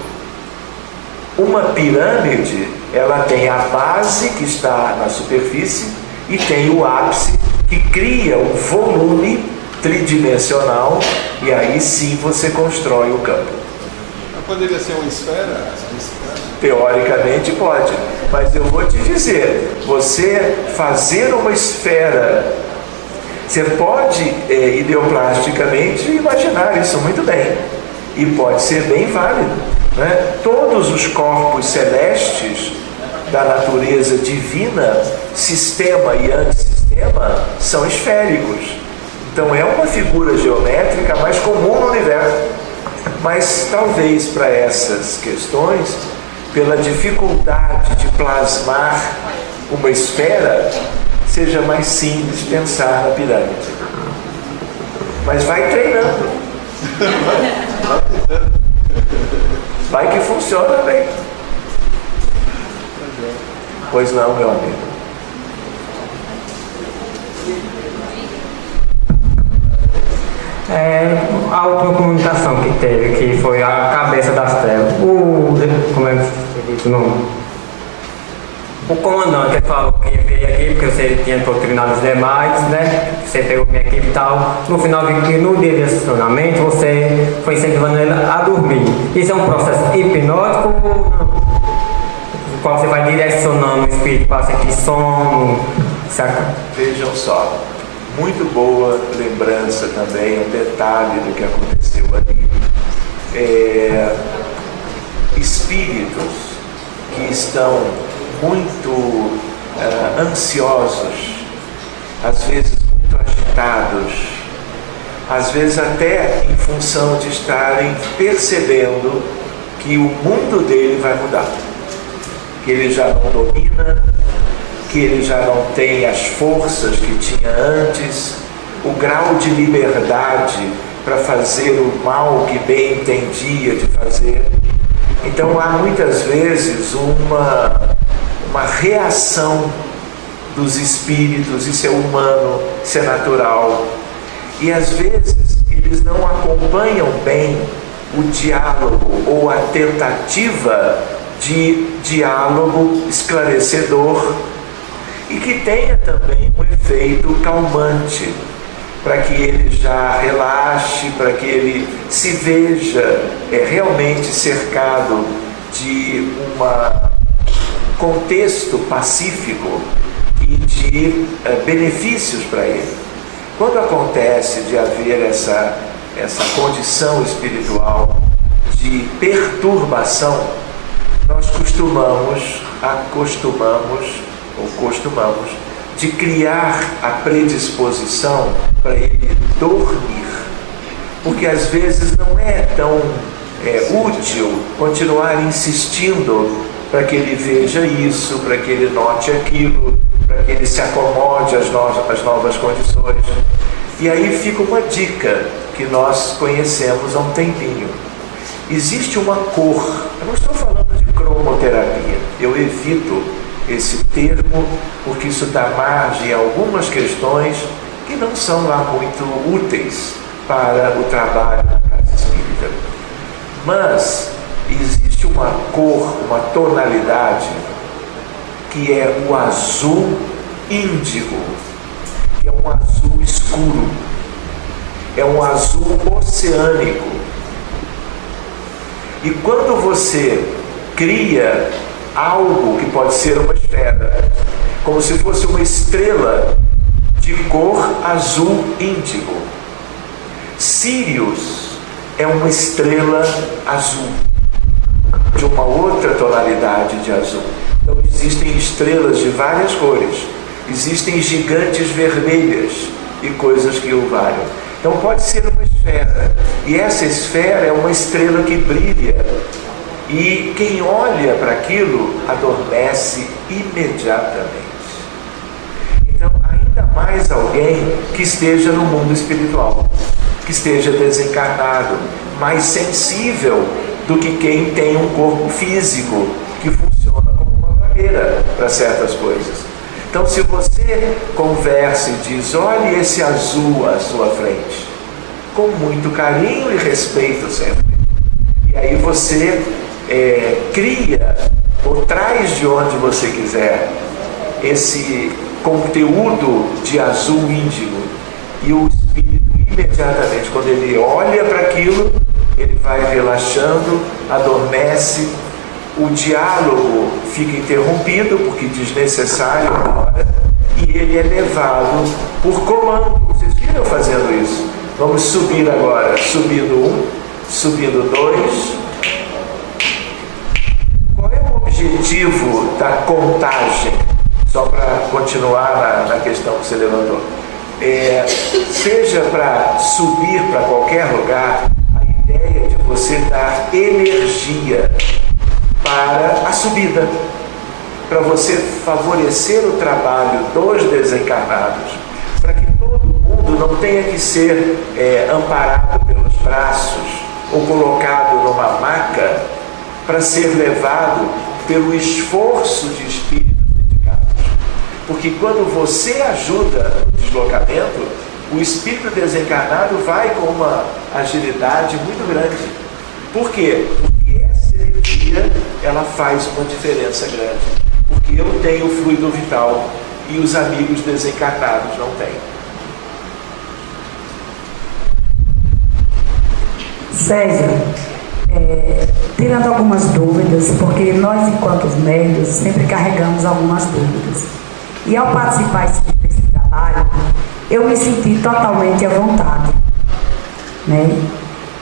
Uma pirâmide, ela tem a base que está na superfície e tem o ápice que cria um volume tridimensional, e aí sim você constrói o campo. Poderia ser uma esfera? Teoricamente pode, mas eu vou te dizer, você fazer uma esfera, você pode ideoplasticamente imaginar isso muito bem, e pode ser bem válido, né? Todos os corpos celestes da natureza divina, sistema e antissistema, são esféricos. Então é uma figura geométrica mais comum no universo. Mas talvez para essas questões, pela dificuldade de plasmar uma esfera, seja mais simples pensar na pirâmide. Mas vai treinando. Vai que funciona bem. Pois não, meu amigo. A última comunicação que teve, que foi a cabeça das trevas. Como é que se diz o nome? O comandante falou que veio aqui porque você tinha doutrinado os demais, né? Você pegou minha equipe e tal. No final, vi que no dia de acionamento você foi incentivando ela a dormir. Isso é um processo hipnótico ou não? No qual você vai direcionando o espírito para sentir sono, saca? Vejam só. Muito boa lembrança também, um detalhe do que aconteceu ali. Espíritos que estão muito ansiosos, às vezes muito agitados, às vezes até em função de estarem percebendo que o mundo dele vai mudar, que ele já não domina, que ele já não tem as forças que tinha antes, o grau de liberdade para fazer o mal que bem entendia de fazer. Então há muitas vezes uma reação dos espíritos, isso é humano, isso é natural. E às vezes ele eles não acompanham bem o diálogo ou a tentativa de diálogo esclarecedor e que tenha também um efeito calmante, para que ele já relaxe, para que ele se veja realmente cercado de um contexto pacífico e de benefícios para ele. Quando acontece de haver essa condição espiritual de perturbação, nós costumamos de criar a predisposição para ele dormir, porque às vezes não é tão útil continuar insistindo para que ele veja isso, para que ele note aquilo, para que ele se acomode às novas condições. E aí fica uma dica que nós conhecemos há um tempinho. Existe uma cor, eu não estou falando de cromoterapia, eu evito esse termo porque isso dá margem a algumas questões que não são lá muito úteis para o trabalho na casa espírita. Mas existe uma cor, uma tonalidade que é o azul índigo, que é um azul escuro, é um azul oceânico. E quando você cria algo que pode ser uma esfera, como se fosse uma estrela de cor azul índigo, Sirius é uma estrela azul, de uma outra tonalidade de azul. Então existem estrelas de várias cores, existem gigantes vermelhas e coisas que o valham. Então pode ser uma esfera, e essa esfera é uma estrela que brilha, e quem olha para aquilo adormece imediatamente. Então ainda mais alguém que esteja no mundo espiritual, que esteja desencarnado, mais sensível do que quem tem um corpo físico que funciona como uma barreira para certas coisas. Então, se você conversa e diz, olhe esse azul à sua frente, com muito carinho e respeito sempre, e aí você cria, ou traz de onde você quiser, esse conteúdo de azul índigo, e o espírito imediatamente, quando ele olha para aquilo, ele vai relaxando, adormece, o diálogo fica interrompido, porque desnecessário agora, e ele é levado por comando. Vocês viram eu fazendo isso? Vamos subir agora, subindo 1, subindo 2. Qual é o objetivo da contagem? Só para continuar na questão que você levantou. Seja para subir para qualquer lugar, a ideia de você dar energia para a subida, para você favorecer o trabalho dos desencarnados, para que todo mundo não tenha que ser amparado pelos braços ou colocado numa maca para ser levado pelo esforço de espíritos dedicados. Porque quando você ajuda no deslocamento, o espírito desencarnado vai com uma agilidade muito grande. Por quê? Porque essa energia, ela faz uma diferença grande. Porque eu tenho o fluido vital e os amigos desencarnados não têm. César, tirando algumas dúvidas, porque nós, enquanto médios, sempre carregamos algumas dúvidas. E ao participar desse trabalho, eu me senti totalmente à vontade, né?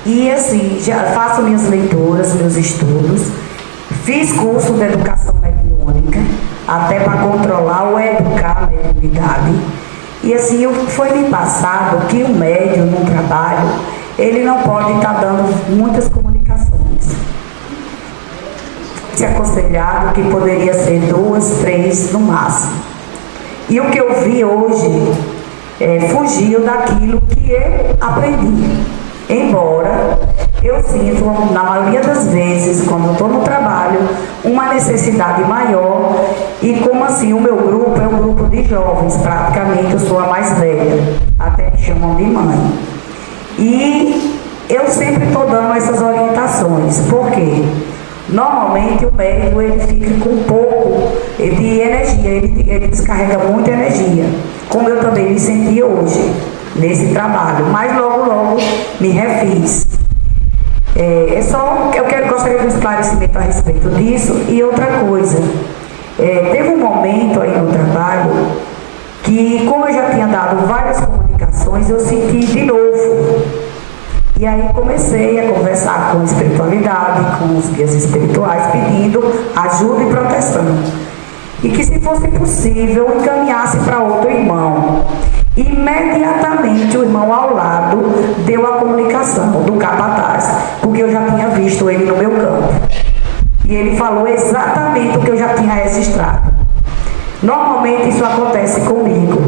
E assim, já faço minhas leituras, meus estudos, fiz curso de educação mediúnica, até para controlar ou educar a mediunidade. E assim, foi me passado que o médium no trabalho, ele não pode estar dando muitas comunicações. Se aconselhado que poderia ser 2, 3 no máximo. E o que eu vi hoje fugiu daquilo que eu aprendi. Embora eu sinto, na maioria das vezes, quando eu estou no trabalho, uma necessidade maior, e como assim, o meu grupo é um grupo de jovens, praticamente eu sou a mais velha, até me chamam de mãe. E eu sempre estou dando essas orientações, porque normalmente o médium ele fica com um pouco de energia, ele descarrega muita energia, como eu também me senti hoje nesse trabalho, mas logo me refiz. Eu gostaria de um esclarecimento a respeito disso. E outra coisa, teve um momento aí no trabalho que, como eu já tinha dado várias comunicações, eu senti de novo. E aí comecei a conversar com a espiritualidade, com os guias espirituais, pedindo ajuda e proteção. E que, se fosse possível, encaminhasse para outro irmão. Imediatamente o irmão ao lado deu a comunicação do capataz, porque eu já tinha visto ele no meu campo. E ele falou exatamente o que eu já tinha registrado. Normalmente isso acontece comigo.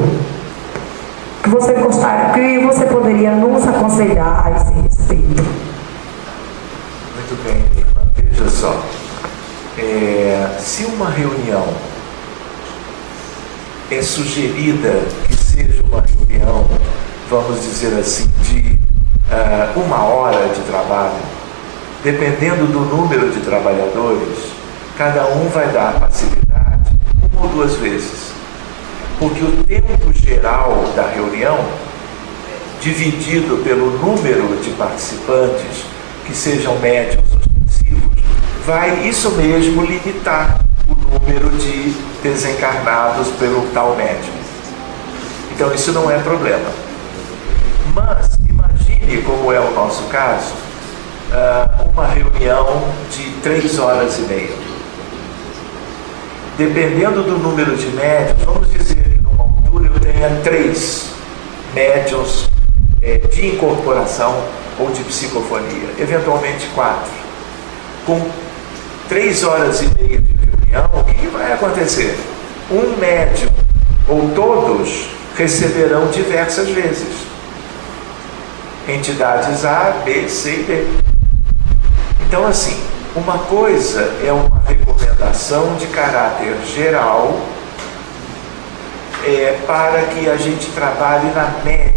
Que você poderia nos aconselhar a esse respeito? Muito bem, irmã. Veja só. Se uma reunião é sugerida que seja uma reunião, vamos dizer assim, de 1 hora de trabalho, dependendo do número de trabalhadores, cada um vai dar facilidade 1 ou 2 vezes. Porque o tempo geral da reunião, dividido pelo número de participantes, que sejam médiuns ostensivos, vai isso mesmo limitar o número de desencarnados pelo tal médium. Então isso não é problema. Mas imagine como é o nosso caso, uma reunião de 3 horas e meia. Dependendo do número de médiuns, vamos dizer que numa altura eu tenha 3 médiuns de incorporação ou de psicofonia, eventualmente 4. Com 3 horas e meia de reunião, o que vai acontecer? Um médium ou todos receberão diversas vezes. Entidades A, B, C e D. Então, assim, uma coisa é uma recomendação de caráter geral para que a gente trabalhe na média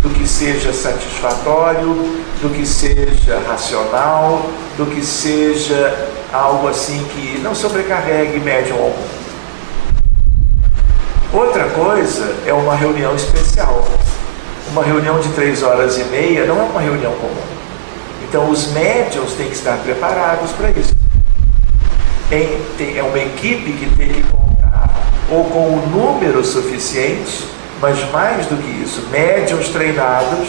do que seja satisfatório, do que seja racional, do que seja algo assim que não sobrecarregue médium algum. Outra coisa é uma reunião especial. Uma reunião de 3 horas e meia não é uma reunião comum. Então os médiuns têm que estar preparados para isso. É uma equipe que tem que contar ou com o número suficiente, mas mais do que isso, médiuns treinados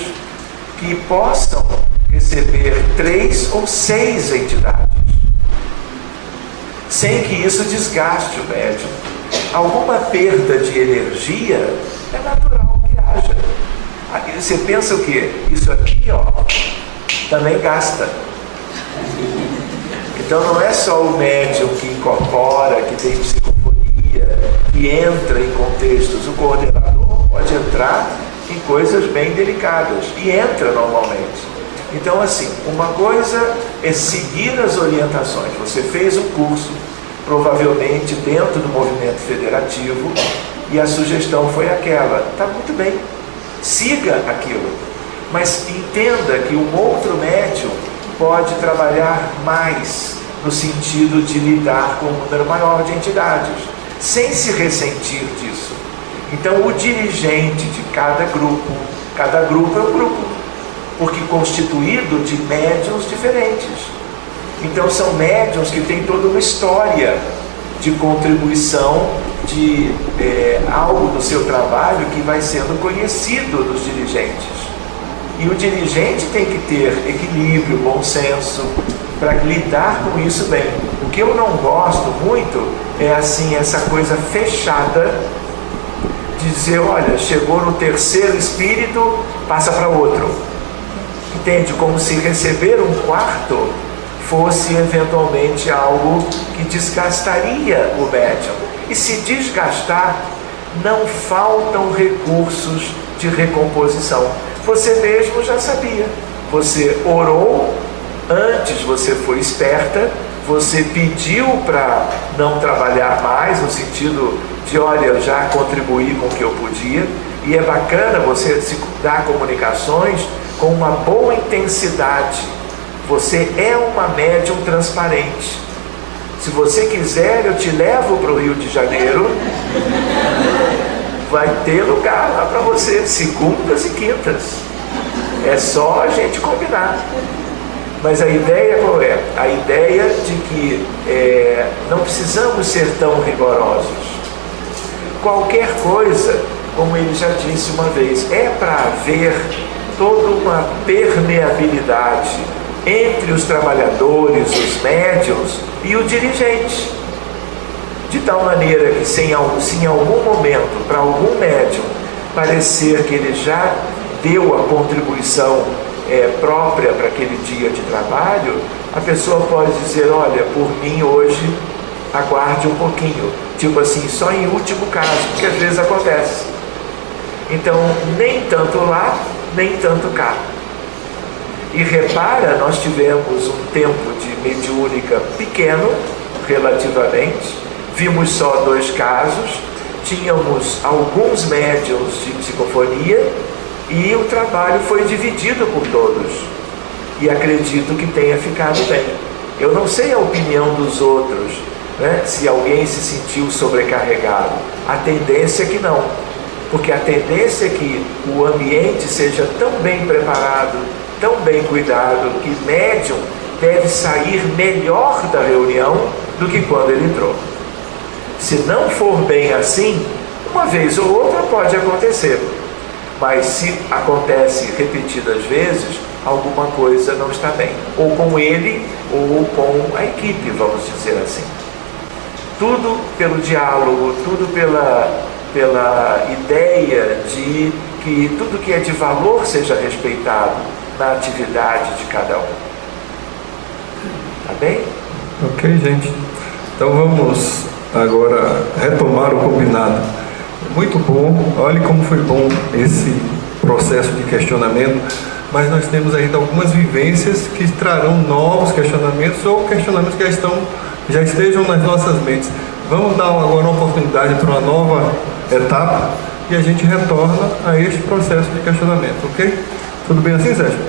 que possam receber 3 ou 6 entidades, sem que isso desgaste o médium. Alguma perda de energia é natural que haja. Você pensa o quê? Isso aqui, também gasta. Então não é só o médium que incorpora, que tem psicofonia, que entra em contextos. O coordenador pode entrar em coisas bem delicadas, e entra normalmente. Então, assim, uma coisa é seguir as orientações. Você fez um curso, provavelmente dentro do movimento federativo, e a sugestão foi aquela. Está muito bem, siga aquilo. Mas entenda que um outro médium pode trabalhar mais no sentido de lidar com um número maior de entidades, sem se ressentir disso. Então, o dirigente de cada grupo é um grupo, porque constituído de médiuns diferentes. Então, são médiuns que têm toda uma história de contribuição, de algo do seu trabalho que vai sendo conhecido dos dirigentes. E o dirigente tem que ter equilíbrio, bom senso, para lidar com isso bem. O que eu não gosto muito é assim, essa coisa fechada, de dizer, olha, chegou no 3º espírito, passa para outro. Entende? Como se receber um 4º fosse eventualmente algo que desgastaria o médium. E se desgastar, não faltam recursos de recomposição. Você mesmo já sabia. Você orou, antes você foi esperta, você pediu para não trabalhar mais, no sentido de, olha, eu já contribuí com o que eu podia, e é bacana você se dar comunicações com uma boa intensidade. Você é uma médium transparente. Se você quiser, eu te levo para o Rio de Janeiro. Vai ter lugar lá para você, segundas e quintas. É só a gente combinar. Mas a ideia qual é? A ideia de que não precisamos ser tão rigorosos. Qualquer coisa, como ele já disse uma vez, é para haver toda uma permeabilidade entre os trabalhadores, os médiuns e o dirigente. De tal maneira que se em algum momento, para algum médium, parecer que ele já deu a contribuição própria para aquele dia de trabalho, a pessoa pode dizer, olha, por mim hoje, aguarde um pouquinho. Tipo assim, só em último caso, porque às vezes acontece. Então, nem tanto lá, nem tanto cá. E repara, nós tivemos um tempo de mediúnica pequeno, relativamente, vimos só 2 casos, tínhamos alguns médiuns de psicofonia e o trabalho foi dividido por todos. E acredito que tenha ficado bem. Eu não sei a opinião dos outros, né? Se alguém se sentiu sobrecarregado. A tendência é que não. Porque a tendência é que o ambiente seja tão bem preparado, tão bem cuidado, que médium deve sair melhor da reunião do que quando ele entrou. Se não for bem assim, uma vez ou outra pode acontecer. Mas se acontece repetidas vezes, alguma coisa não está bem. Ou com ele, ou com a equipe, vamos dizer assim. Tudo pelo diálogo, tudo pela ideia de que tudo que é de valor seja respeitado na atividade de cada um. Tá bem? Ok, gente. Então vamos agora retomar o combinado. Muito bom, olhe como foi bom esse processo de questionamento, mas nós temos ainda algumas vivências que trarão novos questionamentos ou questionamentos que já estejam nas nossas mentes. Vamos dar agora uma oportunidade para uma nova etapa e a gente retorna a este processo de questionamento, ok? Tudo bem assim, Sérgio?